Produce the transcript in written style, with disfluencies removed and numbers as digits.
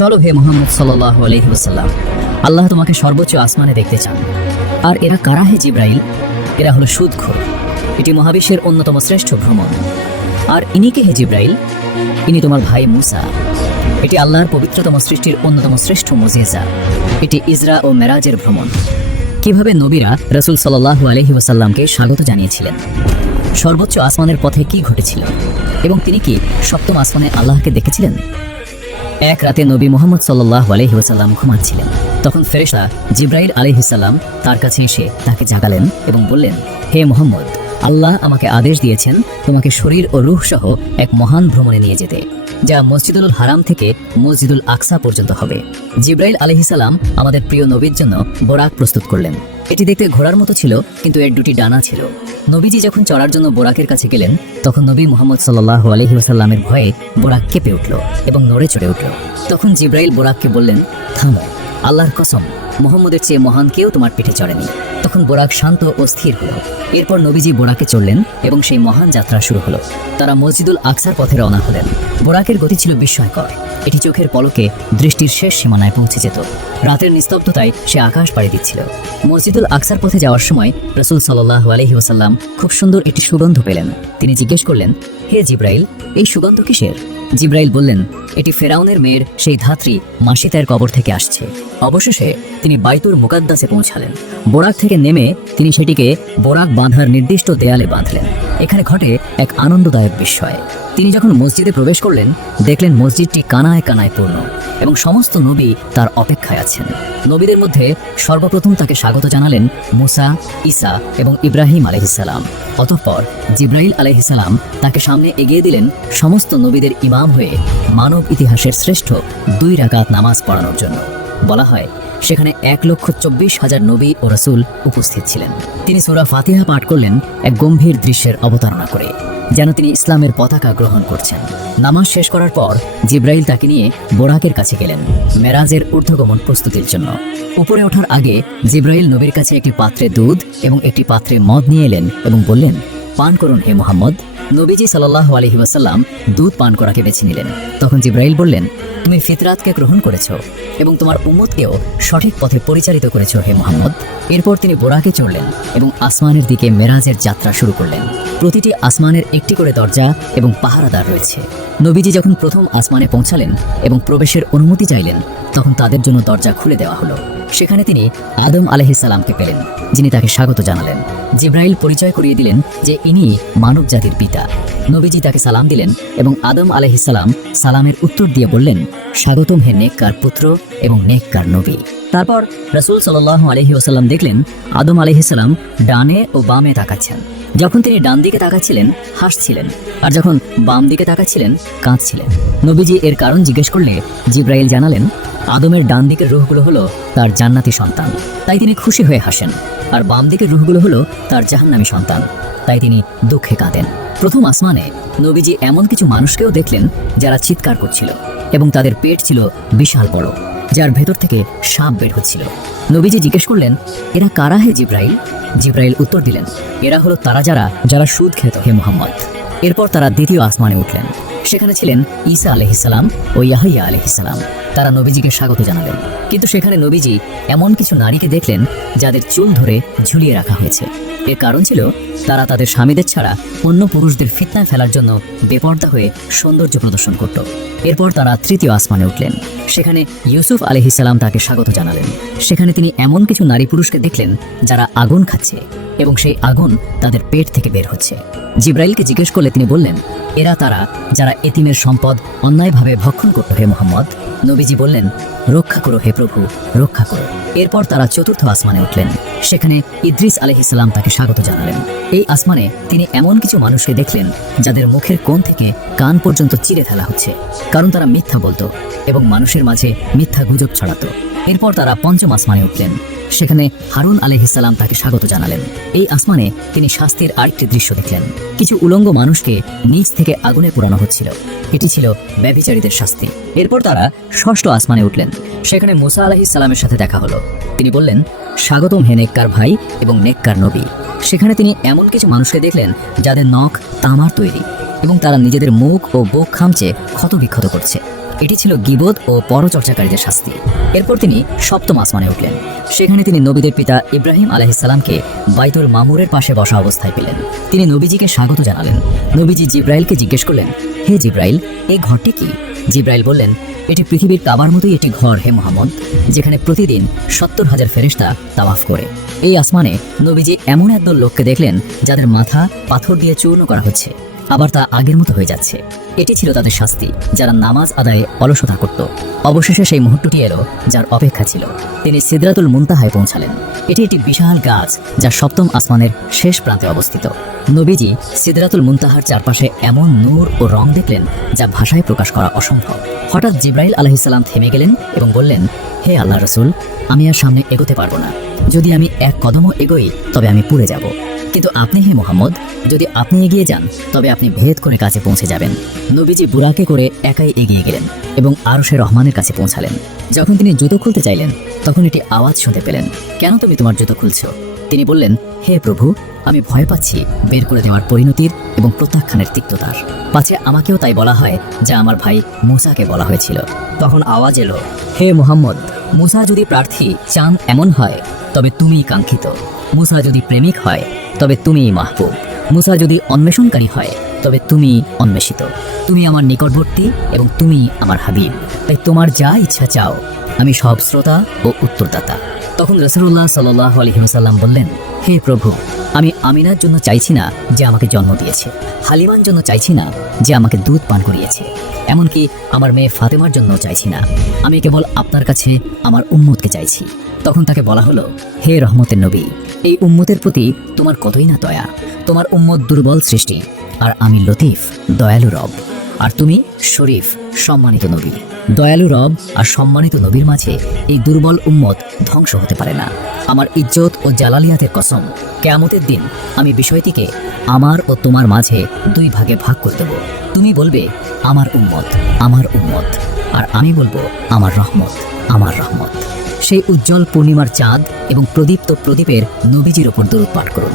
চলো হে মোহাম্মদ সাল্লাল্লাহু আলাইহি ওয়াসাল্লাম, আল্লাহ তোমাকে সর্বোচ্চ আসমানে দেখতে চান। আর এরা কারা হে জিব্রাইল? এরা হলো সুদখোর। এটি মহাবিশ্বের অন্যতম শ্রেষ্ঠ ভ্রমণ। আর ইনি কে হে জিব্রাইল? ইনি তোমার ভাই মুসা। এটি আল্লাহর পবিত্রতম সৃষ্টির অন্যতম শ্রেষ্ঠ মুজিজা। এটি ইসরা ও মেরাজের ভ্রমণ। কিভাবে নবীরা রাসূল সাল্লাল্লাহু আলাইহি ওয়াসাল্লামকে স্বাগত জানিয়েছিলেন, সর্বোচ্চ আসমানের পথে কি ঘটেছিল, এবং তিনি কি সপ্তম আসমানে আল্লাহকে দেখেছিলেন। এক রাতে নবী মুহাম্মদ সাল্লাল্লাহু আলাইহি ওয়াসাল্লাম ঘুমাচ্ছিলেন। তখন ফেরেশতা জিব্রাইল আলাইহিস সালাম তার কাছে এসে তাকে জাগালেন এবং বললেন, হে মুহাম্মদ, আল্লাহ আমাকে আদেশ দিয়েছেন তোমাকে শরীর ও রূহ সহ এক মহান ভ্রমণে নিয়ে যেতে, যা মসজিদুল হারাম থেকে মসজিদুল আকসা পর্যন্ত হবে। জিব্রাইল আলাইহিস সালাম আমাদের প্রিয় নবীর জন্য বোরাক প্রস্তুত করলেন। এটি দেখতে ঘোড়ার মতো ছিল, কিন্তু এর দুটি ডানা ছিল। নবীজি যখন চড়ার জন্য বোরাকের কাছে গেলেন, তখন নবী মুহাম্মদ সাল্লাল্লাহু আলাইহি ওয়াসাল্লামের ভয়ে বোরাক কেঁপে উঠল এবং নড়ে চড়ে উঠল। তখন জিব্রাইল বোরাককে বললেন, থামো, আল্লাহর কসম, মুহাম্মদের চেয়ে মহান কেউ তোমার পিঠে চড়েনি। তখন বোরাক শান্ত ও স্থির হলো। এরপর নবীজি বোরাকে চড়লেন এবং সেই মহান যাত্রা শুরু হলো। তারা মসজিদুল আকসার পথে রওনা হলেন। বোরাকের গতি ছিল বিস্ময়কর। এটি চোখের পলকে দৃষ্টির শেষ সীমানায় পৌঁছে যেত। রাতের নিস্তব্ধতায় সে আকাশ পাড়ি দিচ্ছিল। মসজিদুল আকসার পথে যাওয়ার সময় রাসূল সাল্লাল্লাহু আলাইহি ওয়াসাল্লাম খুব সুন্দর একটি সুগন্ধ পেলেন। তিনি জিজ্ঞেস করলেন, হে জিব্রাইল, এই সুগন্ধ কিসের? জিব্রাইল বললেন, এটি ফেরাউনের মেয়ের সেই ধাত্রী মাসিতার কবর থেকে আসছে। অবশেষে তিনি বাইতুল মুকাদ্দাসে পৌঁছালেন। বোরাক থেকে নেমে তিনি সেটিকে বোরাক বাঁধার নির্দিষ্ট দেয়ালে বাঁধলেন। এখানে ঘটে এক আনন্দদায়ক বিস্ময়। তিনি যখন মসজিদে প্রবেশ করলেন, দেখলেন মসজিদটি কানায় কানায় পূর্ণ এবং সমস্ত নবী তার অপেক্ষায় আছেন। নবীদের মধ্যে সর্বপ্রথম তাকে স্বাগত জানালেন মুসা, ঈসা এবং ইব্রাহিম আলাইহিস সালাম। অতঃপর জিব্রাইল আলাইহিস সালাম তাকে সামনে এগিয়ে দিলেন সমস্ত নবীদের ইমাম হয়ে মানব ইতিহাসের শ্রেষ্ঠ 2 রাকাত নামাজ পড়ানোর জন্য। বলা হয় সেখানে 1,24,000 নবী ও রাসূল উপস্থিত ছিলেন। তিনি সূরা ফাতিহা পাঠ করলেন এক গম্ভীর দৃশ্যের অবতারণা করে, যেন তিনি ইসলামের পতাকা গ্রহণ করছেন। নামাজ শেষ করার পর জিব্রাইল তাকে নিয়ে বোরাকের কাছে গেলেন মেরাজের ঊর্ধ্বগমন প্রস্তুতির জন্য। উপরে ওঠার আগে জিব্রাইল নবীর কাছে একটি পাত্রে দুধ এবং একটি পাত্রে মদ নিয়ে এলেন এবং বললেন, পান করুন হে মুহাম্মদ। নবীজি সাল্লাল্লাহু আলাইহি ওয়াসাল্লাম দুধ পান করাকে বেছে নিলেন। তখন জিব্রাইল বললেন, তুমি ফিতরাতকে গ্রহণ করেছো এবং তোমার উম্মতকেও সঠিক পথে পরিচালিত করেছো হে মুহাম্মদ। এরপর তিনি বোরাকে চড়লেন এবং আসমানের দিকে মেরাজের যাত্রা শুরু করলেন। প্রতিটি আসমানের একটি করে দরজা এবং পাহারাদার রয়েছে। নবীজি যখন প্রথম আসমানে পৌঁছালেন এবং প্রবেশের অনুমতি চাইলেন, তখন তাদের জন্য দরজা খুলে দেওয়া হলো। সেখানে তিনি আদম আলাইহিস সালামকে পেলেন, যিনি তাকে স্বাগত জানালেন। জিব্রাইল পরিচয় করিয়ে দিলেন যে ইনি মানব জাতির পিতা। নবীজি তাকে সালাম দিলেন এবং আদম আলাইহিস সালাম সালামের উত্তর দিয়ে বললেন, স্বাগতম হে নেককার পুত্র এবং নেককার নবী। তারপর রাসূল সাল্লাল্লাহু আলাইহি ওয়াসাল্লাম দেখলেন আদম আলাইহিস সালাম ডানে ও বামে তাকাচ্ছেন। যখন তিনি ডান দিকে তাকাচ্ছিলেন হাসছিলেন, আর যখন বাম দিকে তাকাচ্ছিলেন কাঁদছিলেন। নবীজি এর কারণ জিজ্ঞেস করলে জিব্রাইল জানালেন, আদমের ডান দিকের রূহগুলো হলো তার জান্নাতি সন্তান, তাই তিনি খুশি হয়ে হাসেন, আর বাম দিকের রূহগুলো হলো তার জাহান্নামী সন্তান, তাই তিনি দুঃখে কাঁদেন। প্রথম আসমানে নবীজি এমন কিছু মানুষকেও দেখলেন যারা চিৎকার করছিল এবং তাদের পেট ছিল বিশাল বড়, যার ভেতর থেকে সাপ বের হচ্ছিল। নবীজি জিজ্ঞেস করলেন, এরা কারা হে জিব্রাইল? জিব্রাইল উত্তর দিলেন, এরা হলো তারা যারা সুদ খেত হে মুহাম্মদ। এরপর তারা দ্বিতীয় আসমানে উঠলেন। সেখানে ছিলেন ঈসা আলাইহিস সালাম ও ইয়াহইয়া আলাইহিস সালাম। তারা নবীজিকে স্বাগত জানালেন, কিন্তু সেখানে নবীজি এমন কিছু নারীকে দেখলেন যাদের চুল ধরে ঝুলিয়ে রাখা হয়েছে। এর কারণ ছিল তারা তাদের স্বামীদের ছাড়া অন্য পুরুষদের ফিতনায় ফেলার জন্য বেপর্দা হয়ে সৌন্দর্য প্রদর্শন করত। এরপর তারা তৃতীয় আসমানে উঠলেন। সেখানে ইউসুফ আলাইহিস সালাম তাকে স্বাগত জানালেন। সেখানে তিনি এমন কিছু নারী পুরুষকে দেখলেন যারা আগুন খাচ্ছে এবং সেই আগুন তাদের পেট থেকে বের হচ্ছে। জিব্রাইলকে জিজ্ঞেস করলে তিনি বললেন, এরা তারা যারা এতিমের সম্পদ অন্যায়ভাবে ভক্ষণ করত হে মুহাম্মদ। নবীজি বললেন, রক্ষা করো হে প্রভু, রক্ষা করো। এরপর তারা চতুর্থ আসমানে উঠলেন। সেখানে ইদ্রিস আলাইহিস সালাম তাকে স্বাগত জানালেন। এই আসমানে তিনি এমন কিছু মানুষকে দেখলেন যাদের মুখের কোণ থেকে কান পর্যন্ত চিরে ফেলা হচ্ছে, কারণ তারা মিথ্যা বলতো এবং মানুষের মাঝে মিথ্যা গুজব ছড়াতো। এরপর তারা পঞ্চম আসমানে উঠলেন। সেখানে হারুন আলাইহিস সালাম তাকে স্বাগত জানালেন। এই আসমানে তিনি শাস্তির আরেকটি দৃশ্য দেখলেন। কিছু উলঙ্গ মানুষকে নিচ থেকে আগুনে পোড়ানো হচ্ছিল। এটি ছিল ব্যভিচারীদের শাস্তি। এরপর তারা ষষ্ঠ আসমানে উঠলেন। সেখানে মুসা আলাইহিস সালামের সাথে দেখা হলো। তিনি বললেন, স্বাগতম হে নেককার ভাই এবং নেককার নবী। সেখানে তিনি এমন কিছু মানুষকে দেখলেন যাদের নখ তামার তৈরি এবং তারা নিজেদের মুখ ও বুক খামচে ক্ষতবিক্ষত করছে। এটি ছিল গীবত ও পরচর্চাকারীদের শাস্তি। এরপর তিনি সপ্তম আসমানে উঠলেন। সেখানে তিনি নবীদের পিতা ইব্রাহিম আলাইহিসসালামকে বাইতুল মামুরের পাশে বসা অবস্থায় পেলেন। তিনি নবীজিকে স্বাগত জানালেন। নবীজি জিব্রাইলকে জিজ্ঞেস করলেন, হে জিব্রাইল, এই ঘরটি কি? জিব্রাইল বললেন, এটি পৃথিবীর কাবার মতোই একটি ঘর হে মুহাম্মদ, যেখানে প্রতিদিন 70,000 ফেরেশতা তাওয়াফ করে। এই আসমানে নবীজি এমন একদল লোককে দেখলেন যাদের মাথা পাথর দিয়ে চূর্ণ করা হচ্ছে, আবার তা আগের মতো হয়ে যাচ্ছে। এটি ছিল তাদের শাস্তি, যারা নামাজ আদায়ে অলসতা করত। অবশেষে সেই মুহূর্তটি এলো যার অপেক্ষা ছিল। তিনি সিদরাতুল মুনতাহায় পৌঁছালেন। এটি একটি বিশাল গাছ যা সপ্তম আসমানের শেষ প্রান্তে অবস্থিত। নবীজি সিদরাতুল মুনতাহার চারপাশে এমন নূর ও রং দেখলেন যা ভাষায় প্রকাশ করা অসম্ভব। হঠাৎ জিব্রাইল আলাইহিসসালাম থেমে গেলেন এবং বললেন, হে আল্লাহ রসুল, আমি আর সামনে এগোতে পারবো না। যদি আমি এক কদমও এগোই তবে আমি পুড়ে যাব। কিন্তু আপনি হে মুহাম্মদ, যদি আপনি এগিয়ে যান তবে আপনি ভেদ করে কাছে পৌঁছে যাবেন। নবীজি বুরাকে করে একাই এগিয়ে গেলেন এবং আরশে রহমানের কাছে পৌঁছালেন। যখন তিনি জুতো খুলতে চাইলেন তখন এটি আওয়াজ শুনতে পেলেন, কেন তুমি তোমার জুতো খুলছো? তিনি বললেন, হে প্রভু, আমি ভয় পাচ্ছি বের করে দেওয়ার পরিণতির এবং প্রত্যাখ্যানের তিক্ততার। পাছে আমাকেও তাই বলা হয় যা আমার ভাই মুসাকে বলা হয়েছিল। তখন আওয়াজ এলো, হে মুহাম্মদ, মুসা যদি প্রার্থী চান এমন হয় তবে তুমিই কাঙ্ক্ষিত। মুসা যদি প্রেমিক হয় তবে তুমিই মাহবুব। মুসা যদি অন্বেষণকারী হয় তবে তুমিই অন্বেষিত। তুমি আমার নিকটবর্তী এবং তুমি আমার হাবিব। তাই তোমার যা ইচ্ছা চাও, আমি সব শ্রোতা ও উত্তরদাতা। তখন রাসূলুল্লাহ সাল্লাল্লাহু আলাইহি ওয়াসাল্লাম বললেন, হে প্রভু, আমি আমিনার জন্য চাইছি না যে আমাকে জন্ম দিয়েছে, হালিমার জন্য চাইছি না যে আমাকে দুধ পান করিয়েছে, এমনকি আমার মেয়ে ফাতেমার জন্য চাইছি না। আমি কেবল আপনার কাছে আমার উম্মতকে চাইছি। তখন তাকে বলা হলো, হে রহমতের নবী, এই উম্মতের প্রতি তোমার কতই না দয়া। তোমার উম্মত দুর্বল সৃষ্টি, আর আমি লতিফ, দয়ালু রব। আর তুমি শরীফ, সম্মানিত নবী। দয়ালু রব আর সম্মানিত নবীর মাঝে এই দুর্বল উম্মত ধ্বংস হতে পারে না। আমার ইজ্জত ও জালালিয়াতের কসম, কিয়ামতের দিন আমি বিষয়টিকে আমার ও তোমার মাঝে দুই ভাগে ভাগ করে দেব। তুমি বলবে আমার উম্মত, আমার উম্মত, আর আমি বলবো আমার রহমত, আমার রহমত। সেই উজ্জ্বল পূর্ণিমার চাঁদ এবং প্রদীপ্ত প্রদীপের নবীজির ওপর দরুদ পাঠ করুন।